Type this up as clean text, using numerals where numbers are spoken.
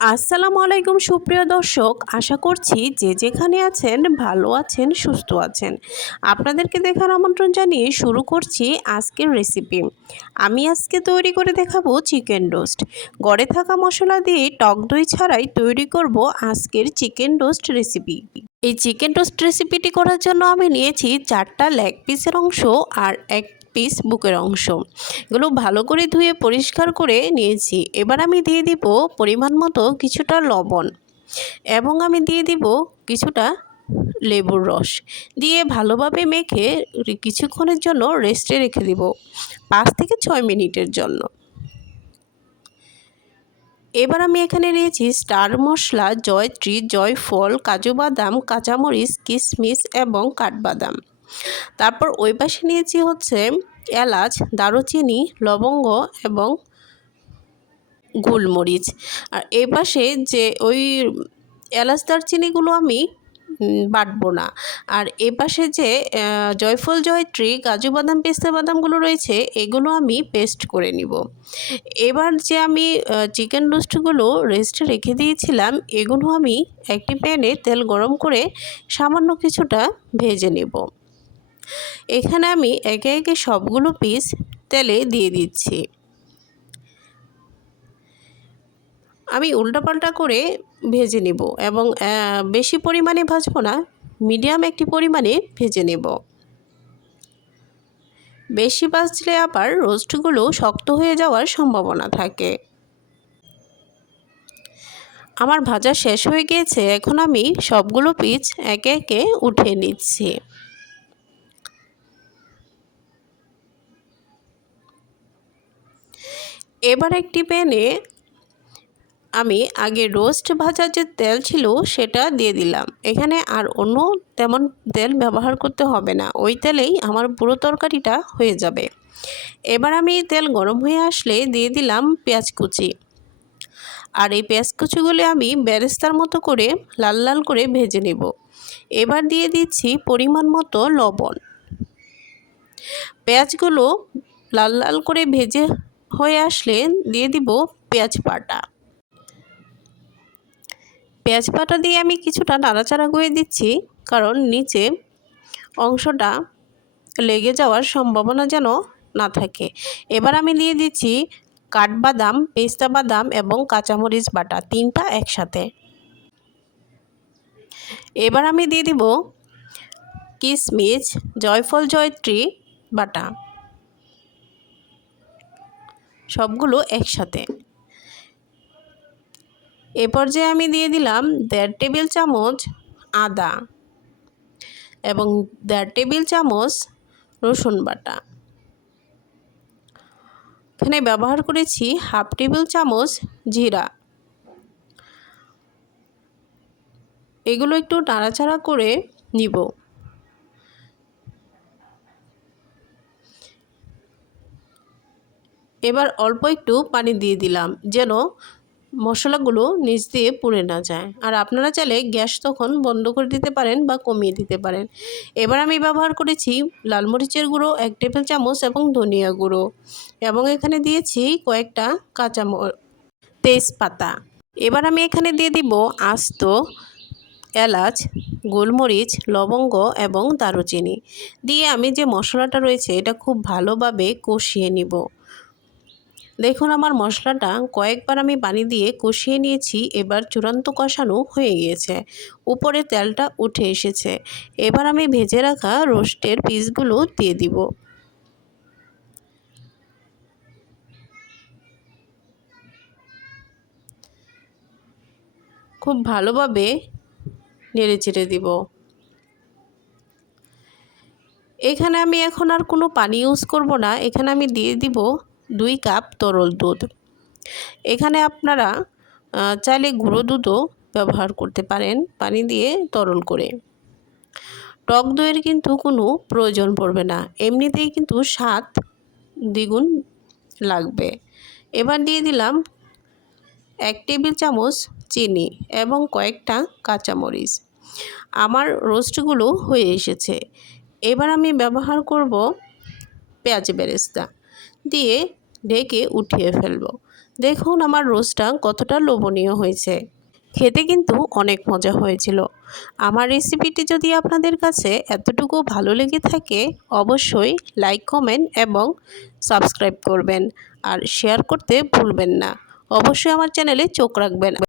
আসসালামু আলাইকুম সুপ্রিয় দর্শক, আশা করছি যে যেখানে আছেন ভালো আছেন, সুস্থ আছেন। আপনাদেরকে দেখার আমন্ত্রণ জানিয়ে শুরু করছি আজকের রেসিপি। আমি আজকে তৈরি করে দেখাবো চিকেন রোস্ট। গড়ে থাকা মশলা দিয়ে টক দই ছাড়াই তৈরি করব আজকের চিকেন রোস্ট রেসিপি। এই চিকেন রোস্ট রেসিপিটি করার জন্য আমি নিয়েছি 4টা লেগ পিসের অংশ আর 1 পিস বুকের অংশ। এগুলো ভালো করে ধুয়ে পরিষ্কার করে নিয়েছি। এবার আমি দিয়ে দিব পরিমাণ মতো কিছুটা লবণ এবং আমি দিয়ে দিব কিছুটা লেবুর রস দিয়ে ভালোভাবে মেখে কিছুক্ষণের জন্য রেস্টে রেখে দিব, 5 থেকে 6 মিনিটের জন্য। এবার আমি এখানে নিয়েছি স্টার মশলা, জয়ত্রী, জয়ফল, কাজু বাদাম, কাঁচামরিচ, কিশমিশ এবং কাঠবাদাম। তারপর ওই পাশে নিয়েছি হচ্ছে এলাচ, দারুচিনি, লবঙ্গ এবং গোলমরিচ। আর এই পাশে যে ওই এলাচ দারচিনিগুলো আমি বাটবো না। আর এ পাশে যে জয়ফল, জয়ত্রী, কাজু বাদাম, পেস্তা বাদামগুলো রয়েছে এগুলো আমি পেস্ট করে নিব। এবার যে আমি চিকেন রোস্টগুলো রেস্টে রেখে দিয়েছিলাম এগুলো আমি একটি প্যানে তেল গরম করে সামান্য কিছুটা ভেজে নেব। এখানে আমি একে একে সবগুলো পিস তেলে দিয়ে দিচ্ছি। আমি উল্টাপাল্টা করে ভেজে নেব এবং বেশি পরিমাণে ভাজবো না, মিডিয়াম একটি পরিমাণে ভেজে নেব। বেশি ভাজলে আবার রোস্টগুলো শক্ত হয়ে যাওয়ার সম্ভাবনা থাকে। আমার ভাজা শেষ হয়ে গিয়েছে, এখন আমি সবগুলো পিস একে একে উঠিয়ে নিচ্ছি। এবার একটি প্যানে আমি আগে রোস্ট ভাজার যে তেল ছিল সেটা দিয়ে দিলাম। এখানে আর অন্য তেমন তেল ব্যবহার করতে হবে না, ওই তেলেই আমার পুরো তরকারিটা হয়ে যাবে। এবার আমি তেল গরম হয়ে আসলে দিয়ে দিলাম পেঁয়াজ কুচি। আর এই পেঁয়াজ কুচিগুলো আমি বেরেস্তার মতো করে লাল লাল করে ভেজে নেব। এবার দিয়ে দিচ্ছি পরিমাণ মতো লবণ। পেঁয়াজগুলো লাল লাল করে ভেজে হয়ে আসলে দিয়ে দিব পেঁয়াজ বাটা। পেঁয়াজ বাটা দিয়ে আমি কিছুটা নাড়াচাড়া করে দিচ্ছি, কারণ নিচে অংশটা লেগে যাওয়ার সম্ভাবনা যেন না থাকে। এবার আমি দিয়ে দিচ্ছি কাঠবাদাম, পেস্তা বাদাম এবং কাঁচামরিচ বাটা, 3টা একসাথে। এবার আমি দিয়ে দিব কিশমিশ, জয়ফল, জয়ত্রী বাটা, সবগুলো একসাথে। এ পর্যায়ে আমি দিয়ে দিলাম 1.5 টেবিল চামচ আদা এবং 1.5 টেবিল চামচ রসুন বাটা। এখানে ব্যবহার করেছি 1/2 টেবিল চামচ জিরা। এগুলো একটু নাড়াচাড়া করে নিব। এবার অল্প একটু পানি দিয়ে দিলাম যেন মশলাগুলো নিচ দিয়ে পুড়ে না যায়। আর আপনারা চাইলে গ্যাস তখন বন্ধ করে দিতে পারেন বা কমিয়ে দিতে পারেন। এবার আমি ব্যবহার করেছি লাল মরিচের গুঁড়ো 1 টেবিল চামচ এবং ধনিয়া গুঁড়ো এবং এখানে দিয়েছি কয়েকটা তেজপাতা। এবার আমি এখানে দিয়ে দিব আস্ত এলাচ, গোলমরিচ, লবঙ্গ এবং দারুচিনি দিয়ে আমি যে মশলাটা রয়েছে এটা খুব ভালোভাবে কষিয়ে নিব। দেখুন আমার মশলাটা কয়েকবার আমি পানি দিয়ে কষিয়ে নিয়েছি। এবার চূড়ান্ত কষানো হয়ে গিয়েছে, উপরে তেলটা উঠে এসেছে। এবার আমি ভেজে রাখা রোস্টের পিসগুলো দিয়ে দিব। খুব ভালোভাবে নেড়েচেড়ে দিব। এখানে আমি এখন আর কোনো পানি ইউজ করব না, এখানে আমি দিয়ে দিব 2 কাপ তরল দুধ। এখানে আপনারা চাইলে গুঁড়ো দুধও ব্যবহার করতে পারেন পানি দিয়ে তরল করে। টক দইয়ের কিন্তু কোনো প্রয়োজন পড়বে না, এমনিতেই কিন্তু স্বাদ দ্বিগুণ লাগবে। এবার দিয়ে দিলাম 1 টেবিল চামচ চিনি এবং কয়েকটা কাঁচামরিচ। আমার রোস্টগুলো হয়ে এসেছে। এবার আমি ব্যবহার করব পেঁয়াজ বেরেস্তা দিয়ে ঢেকে উঠিয়ে ফেলব। দেখুন আমার রোস্টটা কতটা লোভনীয় হয়েছে, খেতে কিন্তু অনেক মজা হয়েছিল। আমার রেসিপিটি যদি আপনাদের কাছে এতটুকু ভালো লেগে থাকে অবশ্যই লাইক, কমেন্ট এবং সাবস্ক্রাইব করবেন আর শেয়ার করতে ভুলবেন না। অবশ্যই আমার চ্যানেলে চোখ রাখবেন।